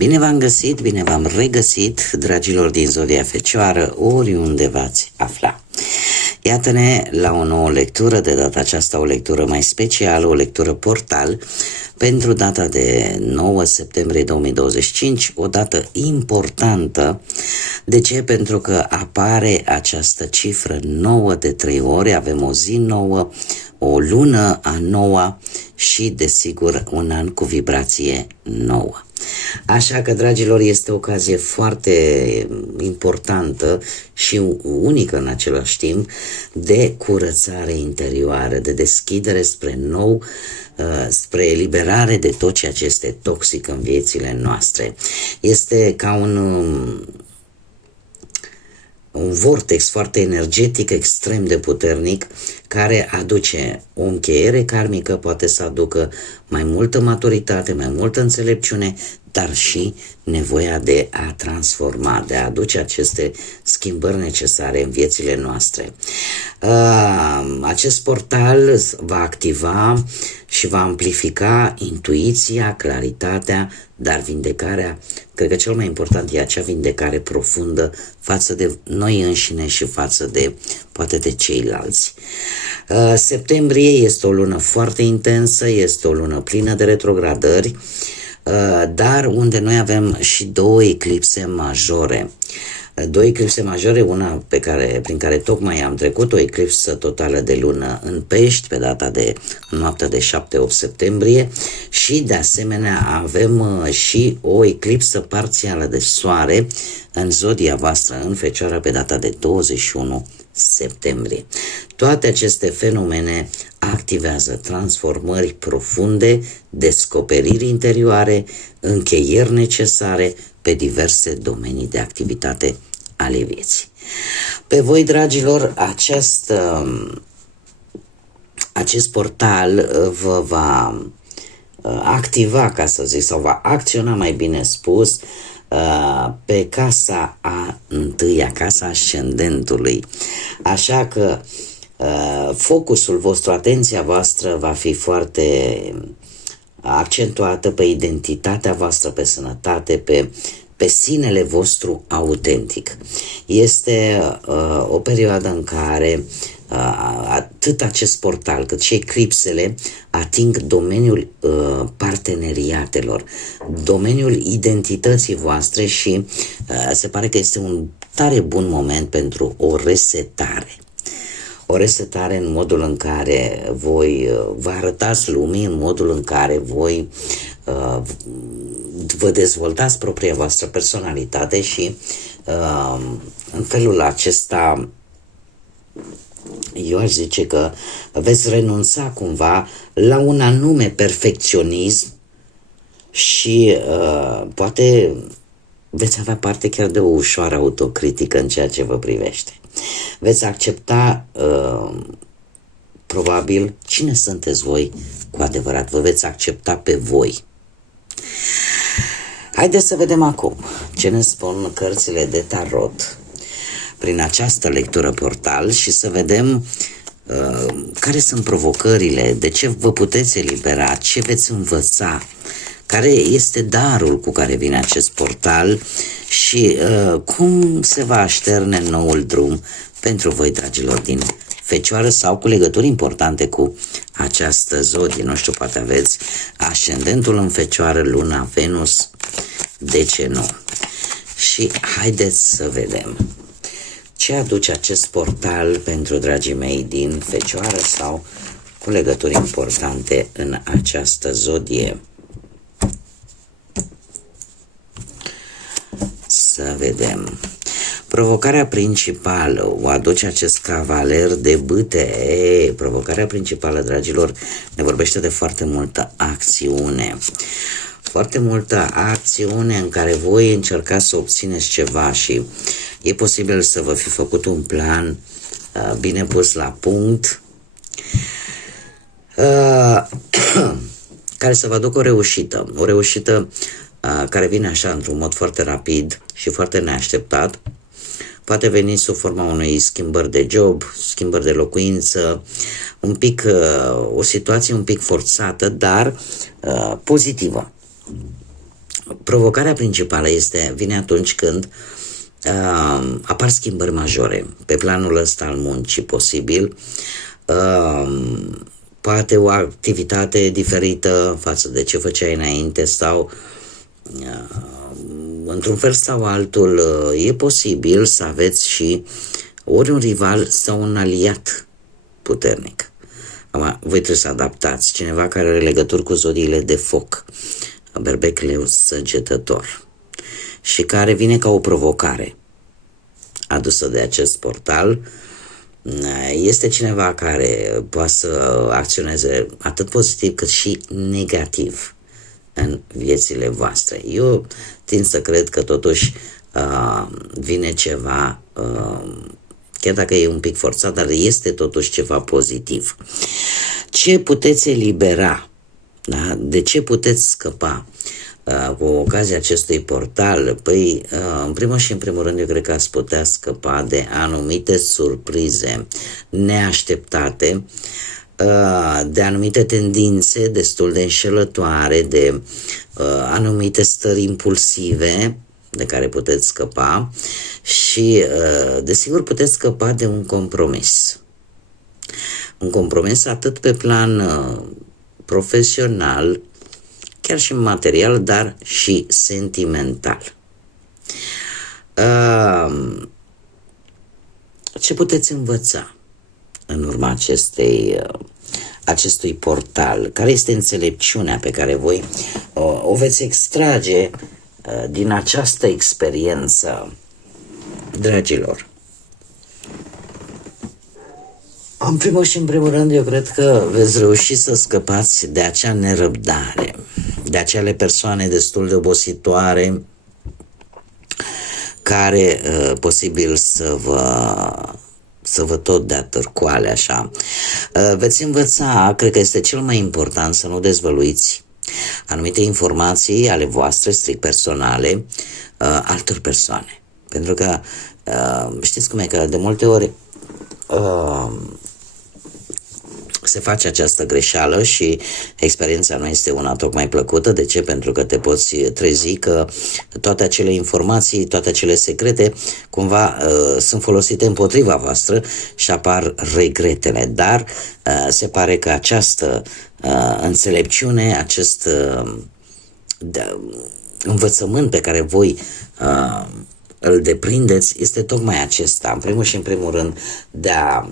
Bine v-am găsit, bine v-am regăsit, dragilor din Zodia Fecioară, oriunde v-ați afla. Iată-ne la o nouă lectură, de data aceasta o lectură mai specială, o lectură portal, pentru data de 9 septembrie 2025, o dată importantă. De ce? Pentru că apare această cifră 9 de 3 ori, avem o zi nouă, o lună a noua și, desigur, un an cu vibrație nouă. Așa că, dragilor, este o ocazie foarte importantă și unică în același timp de curățare interioară, de deschidere spre nou, spre eliberare de tot ceea ce este toxic în viețile noastre. Este ca un vortex foarte energetic, extrem de puternic, care aduce o încheiere karmică, poate să aducă mai multă maturitate, mai multă înțelepciune, dar și nevoia de a transforma, de a aduce aceste schimbări necesare în viețile noastre. Acest portal va activa și va amplifica intuiția, claritatea, dar vindecarea. Cred că cel mai important e acea vindecare profundă față de noi înșine și față de, poate, de ceilalți. Septembrie este o lună foarte intensă, este o lună plină de retrogradări, dar unde noi avem și două eclipse majore. Două eclipse majore, una prin care tocmai am trecut, o eclipsă totală de lună în Pești, pe data de noaptea de 7-8 septembrie, și de asemenea avem și o eclipsă parțială de soare în zodia voastră, în Fecioară, pe data de 21 septembrie. Toate aceste fenomene activează transformări profunde, descoperiri interioare, încheieri necesare pe diverse domenii de activitate ale vieții. Pe voi, dragilor, acest portal vă va activa, ca să zic, sau va acționa, mai bine spus, pe casa a întâia, casa ascendentului. Așa că focusul vostru, atenția voastră va fi foarte accentuată pe identitatea voastră, pe sănătate, pe sinele vostru autentic. Este o perioadă în care atât acest portal cât și eclipsele ating domeniul parteneriatelor, domeniul identității voastre și se pare că este un tare bun moment pentru o resetare. O resetare în modul în care voi vă arătați lumii, în modul în care voi vă dezvoltați propria voastră personalitate și în felul acesta eu aș zice că veți renunța cumva la un anume perfecționism și poate veți avea parte chiar de o ușoară autocritică în ceea ce vă privește. Veți accepta probabil cine sunteți voi cu adevărat, vă veți accepta pe voi. Haideți să vedem acum ce ne spun cărțile de tarot prin această lectură portal și să vedem care sunt provocările, de ce vă puteți elibera, ce veți învăța, care este darul cu care vine acest portal și cum se va așterne noul drum pentru voi, dragilor din Fecioară, sau cu legături importante cu această zodie. Nu știu, poate aveți ascendentul în Fecioară, luna, Venus, de ce nu? Și haideți să vedem ce aduce acest portal pentru dragii mei din Fecioară sau cu legături importante în această zodie. Să vedem. Provocarea principală o aduce acest cavaler de bâte. Provocarea principală, dragilor, ne vorbește de foarte multă acțiune. Foarte multă acțiune în care voi încercați să obțineți ceva și e posibil să vă fi făcut un plan bine pus la punct, care să vă aducă o reușită care vine așa într-un mod foarte rapid și foarte neașteptat. Poate veni sub forma unei schimbări de job, schimbări de locuință, un pic, o situație un pic forțată, dar pozitivă. provocarea principală vine atunci când apar schimbări majore pe planul ăsta al muncii posibil, poate o activitate diferită față de ce făceai înainte sau într-un fel sau altul e posibil să aveți și ori un rival sau un aliat puternic. Voi trebuie să adaptați. Cineva care are legături cu zodiile de foc, berbec, leu, săgetător, și care vine ca o provocare adusă de acest portal, este cineva care poate să acționeze atât pozitiv cât și negativ în viețile voastre. Eu tind să cred că totuși vine ceva, chiar dacă e un pic forțat, dar este totuși ceva pozitiv. Ce puteți elibera? Da? De ce puteți scăpa cu ocazia acestui portal? Păi, în primul și în primul rând, eu cred că ați putea scăpa de anumite surprize neașteptate, de anumite tendințe destul de înșelătoare, de anumite stări impulsive de care puteți scăpa și, desigur, puteți scăpa de un compromis. Un compromis atât pe plan profesional, chiar și material, dar și sentimental. Ce puteți învăța în urma acestui portal? Care este înțelepciunea pe care voi o veți extrage din această experiență, dragilor? În primul și în primul rând, eu cred că veți reuși să scăpați de acea nerăbdare, de acele persoane destul de obositoare care posibil să vă tot dea târcoale așa. Veți învăța, cred că este cel mai important, să nu dezvăluiți anumite informații ale voastre strict personale altor persoane. Pentru că știți cum e, că de multe ori se face această greșeală și experiența nu este una tocmai plăcută. De ce? Pentru că te poți trezi că toate acele informații, toate acele secrete cumva sunt folosite împotriva voastră și apar regretele. Dar se pare că această înțelepciune, acest învățământ pe care voi îl deprindeți este tocmai acesta. În primul și în primul rând, de a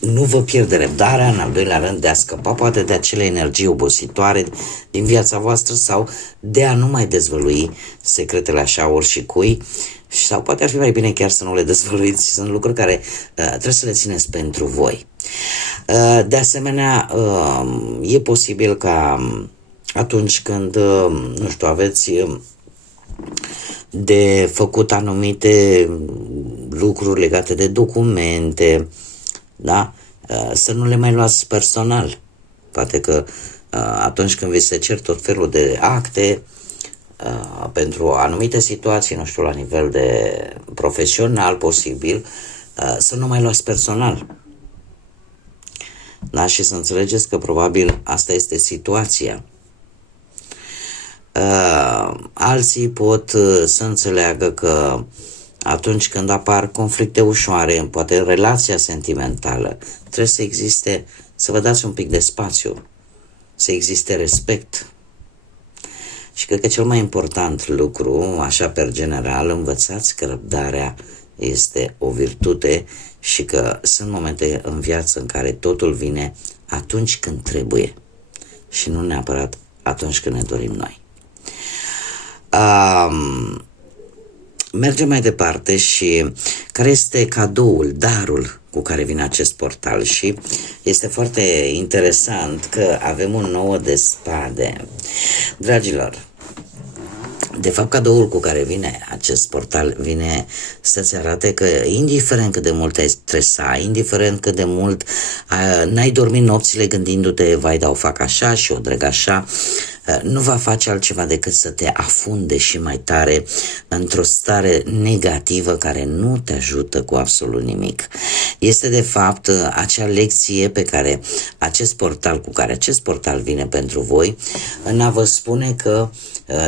nu vă pierde răbdarea, în al doilea rând de a scăpa poate de acele energii obositoare din viața voastră sau de a nu mai dezvălui secretele așa oricui, sau poate ar fi mai bine chiar să nu le dezvăluiți. Sunt lucruri care trebuie să le țineți pentru voi. De asemenea, e posibil ca atunci când, nu știu, aveți de făcut anumite lucruri legate de documente, da? Să nu le mai luați personal. Poate că atunci când vi se cer tot felul de acte pentru anumite situații, nu știu, la nivel de profesional posibil, să nu mai luați personal. Da? Și să înțelegeți că probabil asta este situația. Alții pot să înțeleagă că atunci când apar conflicte ușoare, poate relația sentimentală, trebuie să existe, să vă dați un pic de spațiu, să existe respect. Și cred că cel mai important lucru, așa per general, învățați că răbdarea este o virtute și că sunt momente în viață în care totul vine atunci când trebuie și nu neapărat atunci când ne dorim noi. Mergem mai departe și care este cadoul, darul cu care vine acest portal, și este foarte interesant că avem un 9 de spade. Dragilor, de fapt cadoul cu care vine acest portal vine să-ți arate că indiferent cât de mult ai stresa, indiferent cât de mult n-ai dormit nopțile gândindu-te, vai, dar o fac așa și o dreg așa, nu va face altceva decât să te afunde și mai tare într-o stare negativă care nu te ajută cu absolut nimic. Este de fapt acea lecție pe care cu care acest portal vine pentru voi, în a vă spune că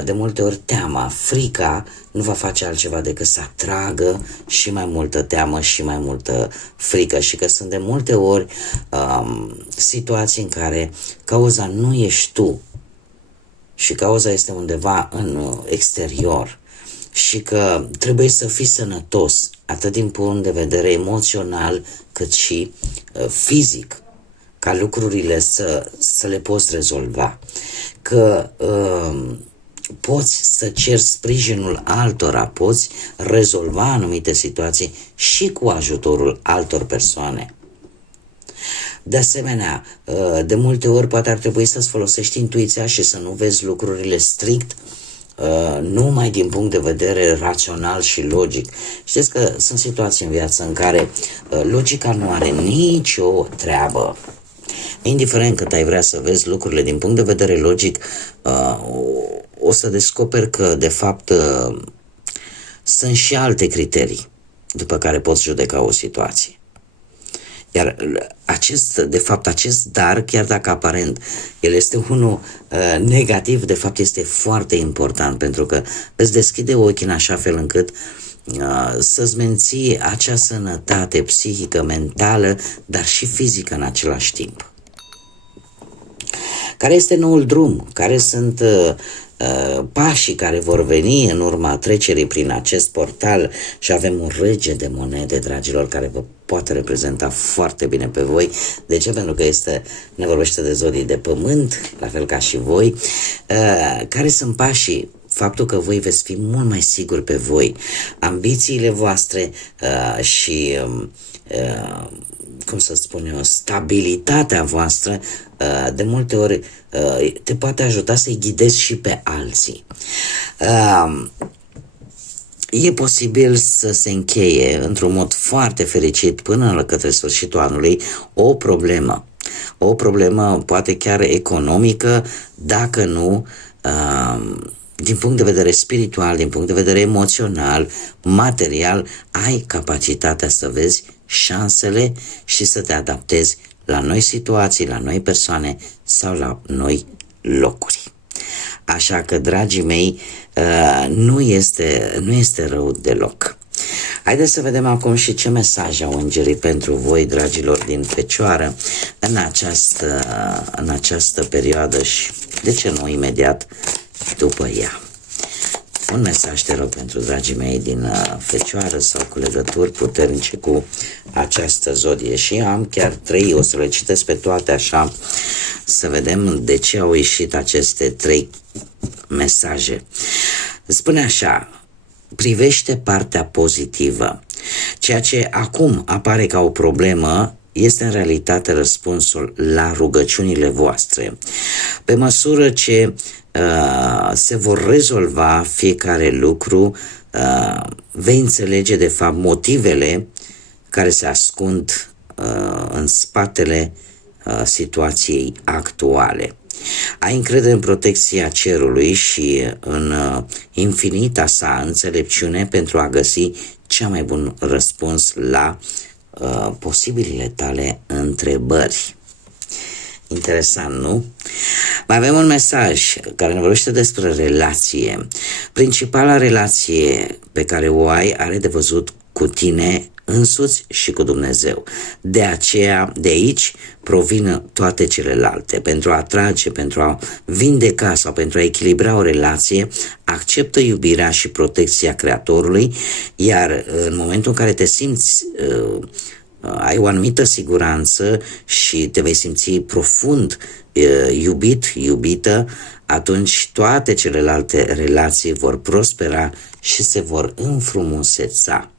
de multe ori teama, frica nu va face altceva decât să atragă și mai multă teamă și mai multă frică, și că sunt de multe ori situații în care cauza nu ești tu și cauza este undeva în exterior, și că trebuie să fii sănătos atât din punct de vedere emoțional cât și fizic, ca lucrurile să le poți rezolva, că poți să ceri sprijinul altora, poți rezolva anumite situații și cu ajutorul altor persoane. De asemenea, de multe ori poate ar trebui să-ți folosești intuiția și să nu vezi lucrurile strict numai din punct de vedere rațional și logic. Știți că sunt situații în viață în care logica nu are nicio treabă. Indiferent cât ai vrea să vezi lucrurile din punct de vedere logic, o să descoperi că de fapt sunt și alte criterii după care poți judeca o situație. Iar acest dar, chiar dacă aparent el este unul negativ, de fapt este foarte important, pentru că îți deschide ochii în așa fel încât să-ți menții acea sănătate psihică, mentală, dar și fizică în același timp. Care este noul drum? Care sunt pașii care vor veni în urma trecerii prin acest portal? Și avem un rege de monede, dragilor, care vă poate reprezenta foarte bine pe voi. De ce? Pentru că ne vorbește de zodii de pământ, la fel ca și voi. Care sunt pașii? Faptul că voi veți fi mult mai siguri pe voi, ambițiile voastre și cum să spun eu, stabilitatea voastră de multe ori te poate ajuta să-i ghidezi și pe alții. E posibil să se încheie într-un mod foarte fericit până la către sfârșitul anului o problemă poate chiar economică, dacă nu din punct de vedere spiritual, din punct de vedere emoțional, material, ai capacitatea să vezi șansele și să te adaptezi la noi situații, la noi persoane sau la noi locuri. Așa că, dragii mei, nu este rău deloc. Haideți să vedem acum și ce mesaj au îngerii pentru voi, dragilor din Fecioară, în această perioadă și, de ce nu, imediat după ea. Un mesaj, te rog, pentru dragii mei din Fecioară sau cu legături puternice cu această zodie. Și am chiar 3, o să le citesc pe toate așa, să vedem de ce au ieșit aceste 3 mesaje. Spune așa: privește partea pozitivă. Ceea ce acum apare ca o problemă este în realitate răspunsul la rugăciunile voastre. Pe măsură ce se vor rezolva fiecare lucru, vei înțelege de fapt motivele care se ascund în spatele situației actuale. Ai încredere în protecția cerului și în infinita sa înțelepciune pentru a găsi cea mai bun răspuns la posibilele tale întrebări. Interesant, nu? Mai avem un mesaj care ne vorbește despre relație. Principala relație pe care o ai are de văzut cu tine însuți și cu Dumnezeu. De aici provin toate celelalte. Pentru a atrage, pentru a vindeca sau pentru a echilibra o relație, acceptă iubirea și protecția Creatorului, iar în momentul în care te simți ai o anumită siguranță și te vei simți profund iubit, iubită, atunci toate celelalte relații vor prospera și se vor înfrumuseța.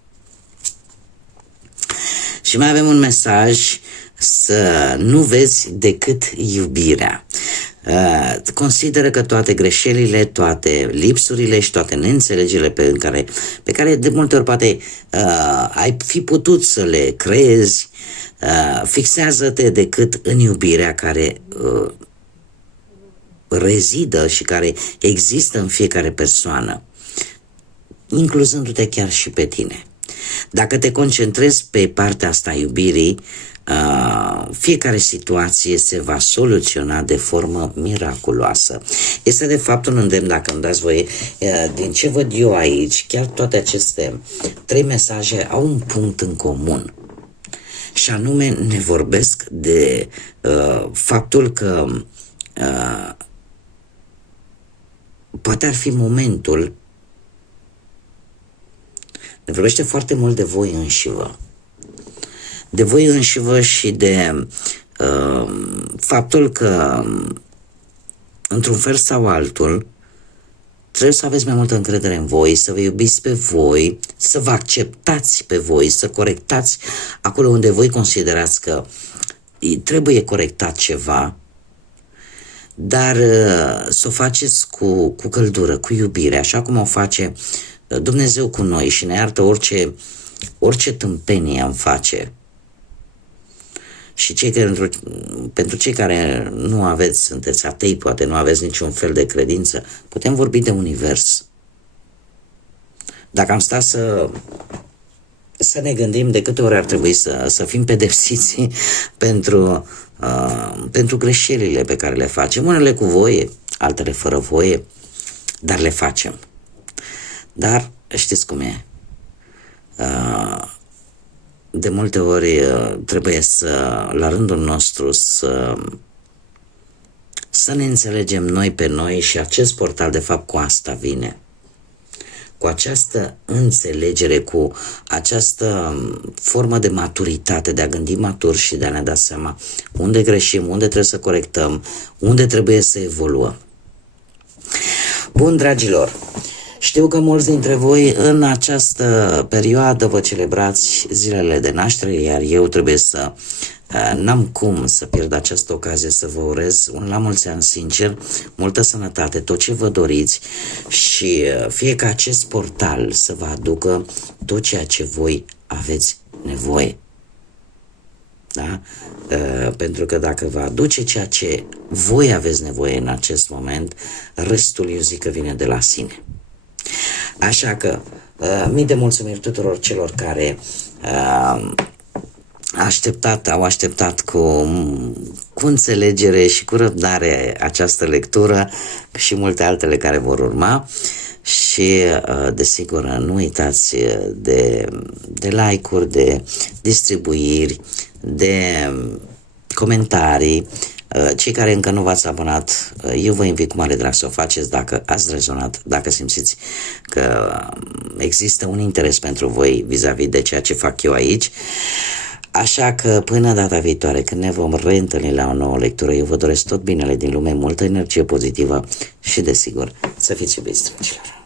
Și mai avem un mesaj: să nu vezi decât iubirea. Consideră că toate greșelile, toate lipsurile și toate neînțelegerile pe care de multe ori poate ai fi putut să le creezi, fixează-te decât în iubirea care rezidă și care există în fiecare persoană, incluzându-te chiar și pe tine. Dacă te concentrezi pe partea asta a iubirii, fiecare situație se va soluționa de formă miraculoasă. Este de fapt un îndemn, dacă îmi dați voie, din ce văd eu aici, chiar toate aceste 3 mesaje au un punct în comun. Și anume ne vorbesc de faptul că poate ar fi momentul. Ne vorbește foarte mult de voi înșivă. De voi înșivă și de faptul că, într-un fel sau altul, trebuie să aveți mai multă încredere în voi, să vă iubiți pe voi, să vă acceptați pe voi, să corectați acolo unde voi considerați că trebuie corectat ceva, dar să o faceți cu căldură, cu iubire, așa cum o face Dumnezeu cu noi și ne iartă orice tâmpenie am face. Și pentru cei care nu aveți, sunteți atei, poate nu aveți niciun fel de credință, putem vorbi de univers. Dacă am stat să ne gândim de câte ori ar trebui să fim pedepsiți pentru greșelile pe care le facem, unele cu voie, altele fără voie, dar le facem. Dar știți cum e? De multe ori trebuie la rândul nostru, să ne înțelegem noi pe noi și acest portal de fapt cu asta vine. Cu această înțelegere, cu această formă de maturitate, de a gândi matur și de a ne da seama unde greșim, unde trebuie să corectăm, unde trebuie să evoluăm. Bun, dragilor, știu că mulți dintre voi în această perioadă vă celebrați zilele de naștere, iar eu trebuie n-am cum să pierd această ocazie să vă urez un la mulți ani sincer, multă sănătate, tot ce vă doriți și fie ca acest portal să vă aducă tot ceea ce voi aveți nevoie. Da? Pentru că dacă vă aduce ceea ce voi aveți nevoie în acest moment, restul eu zic că vine de la sine. Așa că mii de mulțumiri tuturor celor care au așteptat cu înțelegere și cu răbdare această lectură și multe altele care vor urma. Și desigur nu uitați de like-uri, de distribuiri, de comentarii. Cei care încă nu v-ați abonat, eu vă invit cu mare drag să o faceți dacă ați rezonat, dacă simțiți că există un interes pentru voi vis-a-vis de ceea ce fac eu aici. Așa că până data viitoare, când ne vom reîntâlni la o nouă lectură, eu vă doresc tot binele din lume, multă energie pozitivă și desigur să fiți iubiți, dragilor.